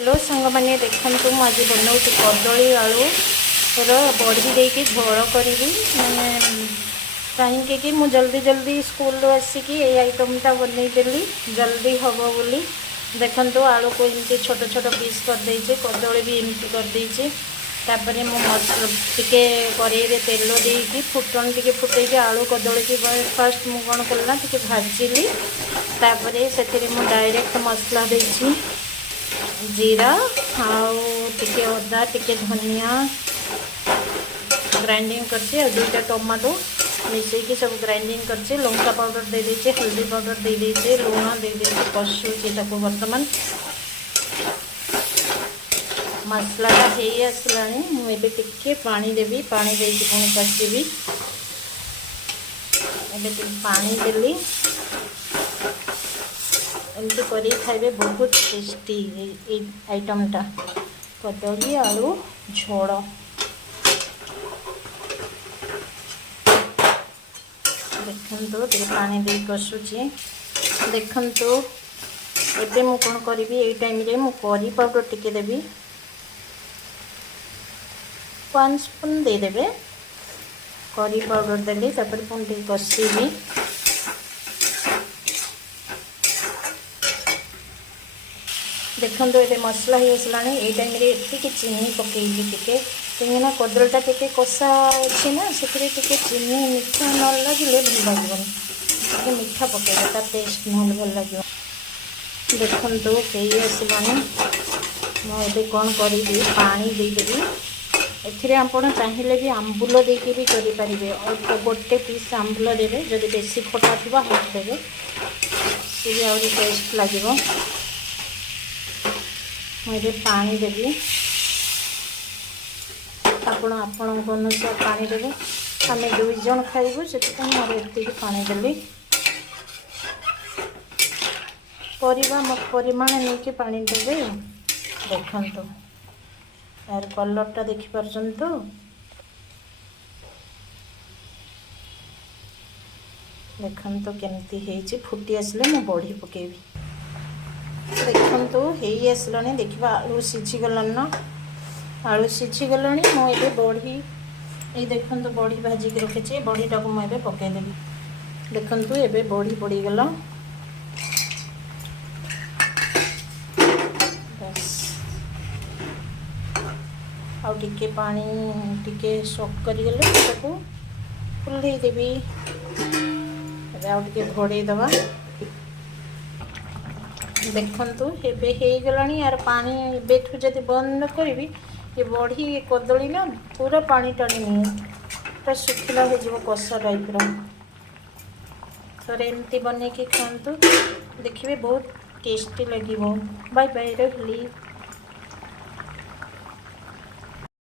Hello सांग मैंने देखु आज बनाऊँ कदली आलू बड़ी देके झोल करी मैंने कहीं मुझे जल्दी जल्दी स्कूल आसिकी ये आइटमटा बनईदेली जल्दी हम बोली देखु आलू को एमती छोट छोट पीस करदे कदली भी एमती करदे तापर मुझे कड़े तेल देकी फुटन टी फुटे आलू कदली की फास्ट मुझे कौन कला टी भाजिली तापर से डायरेक्ट मसला देती जीरा आके अदा टिके धनिया ग्राइंडिंग करछे दुईटा टमाटो मिसेकी सब ग्राइंडिंग करछे लंका पाउडर दे देछे हल्दी पाउडर दे देछे लुण दे देछे कषुची ताको वर्तमान मसलाटा हो आसलानी मुझे टिके पानी देवी पानी देकी पुणी कषिबी एबे पानी देली एमती कर खाइबे बहुत टेस्टी आइटमटा कदली आलू झोल देखो पानी दे कषुची देखो एबे मु कौन करी ये टाइम रे मु करी पाउडर टिके देवी 1 स्पून दे देबे करी पाउडर देली तापर पुणी टिके कषिबी देखो ये मसला हो आसला ये टाइम रे चीनी पकईबी टिके कहीं कदलटा टिके कषा अच्छी ना से चीनी मीठा न लगे भल लगे मीठा पकईबे टेस्ट ना भल लगे देखो हो आसला मुझे कौन करी पानी देदेवी एथिरे आपण चाहिए भी आंबुल देके भी करें अल्प गोटे पीस आंबुल देवे जदि बेसी खटा थी हाथ देवे सी भी आहरी टेस्ट लगे मुझे पानी देवी आपण अनुसार पानी देवे आम 2 जन खाइबू से मोर एति पानी देली परिमाण नहीं कि पानी देवे देखु यार कलरटा देखिपार तो देखु केमती फुटी आसले मु बड़ी पकेबी देखो हो आसला देखा आलू सीझीगला न आलू सीझीगला मुझे बड़ी ये देखो बड़ी भाजिक रखी बड़ीटा को मुझे पकईदेवी देखो ये बड़ी पड़गला बस आउ टिके पानी टिके सोक करगले फुलई देवी आउ टिके घोड़े दबा देखु एबे हो गला यार पानी एबेठू जब बंद करी ये बड़ी कदली ना पूरा पानी टाणी नहीं सुखिला हो कषा टाइप रे एमती बन के खातु देखिए बहुत टेस्टी लगे बाय बाय रही।